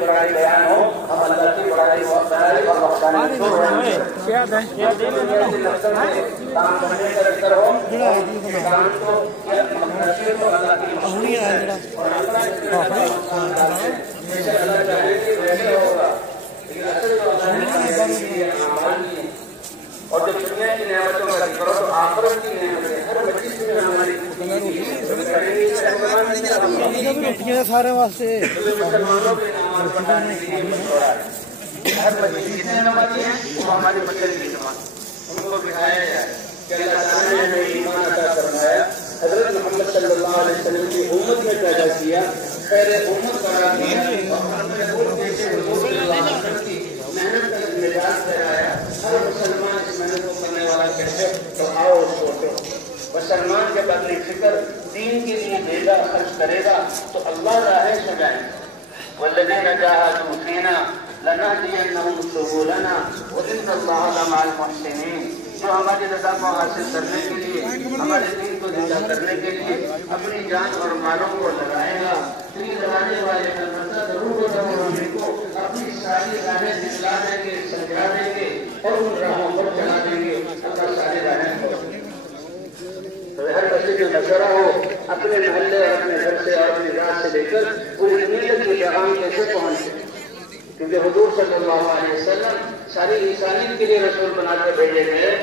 بڑائی بیان ہو، ہم اللہ کی بڑائی اور بخشانے کو کام کرنے کا ذکر ہو، کام کو اللہ کی اللہ چاہے کہ ویسے ہوگا، لیکن اصل جو اللہ نے اور جب دنیا کی نعمتوں کا ذکر ہو تو آخرت کی نعمتیں ہر مجلس میں ہماری سارے واسطے مسلمانوں کے نماز پڑھانے کے لیے مشورہ ہے. ہر مجلس کتنے نمازی ہیں وہ ہماری مجلس کی نماز ان کو بٹھایا جائے کہ اللہ تعالیٰ نے ہمیں ایمان عطا فرمایا، حضرت محمد صلی اللہ علیہ وسلم کی امت میں پیدا کیا، خیر امت قرار دیا اور اپنے ملک جیسے حضور صلی اللہ علیہ وسلم کی محنت کا مزاج کرایا. ہر مسلمان اس محنت کو کرنے والا کہتے تو آؤ چھوٹو. مسلمان جب اپنی فکر دین کے لیے دے گا، خرچ کرے گا تو اللہ راہیں سجائیں گے. والذین جاہدوا فینا لنہدینہم سبلنا وإن اللہ لمع المحسنین. جو ہماری رضا کو حاصل کرنے کے لیے، ہمارے دین کو زندہ کرنے کے لیے اپنی جان اور مالوں کو لگائے گا. دین لگانے والے کا مطلب ضرور ہوگا وہ ہمیں کو اپنی ساری راہیں دکھلا دیں گے، سمجھا دیں گے اور ان راہوں پر چلا دیں گے. اللہ ساری راہیں ہر بچے جو نظرہ ہو اپنے محلے اور اپنے گھر سے اور اپنی ذات سے لے کر پوری ملت کے پیغام کیسے پہنچے، کیونکہ حضور صلی اللہ علیہ وسلم ساری انسانیت کے لیے رسول بنا کر بھیجے گئے.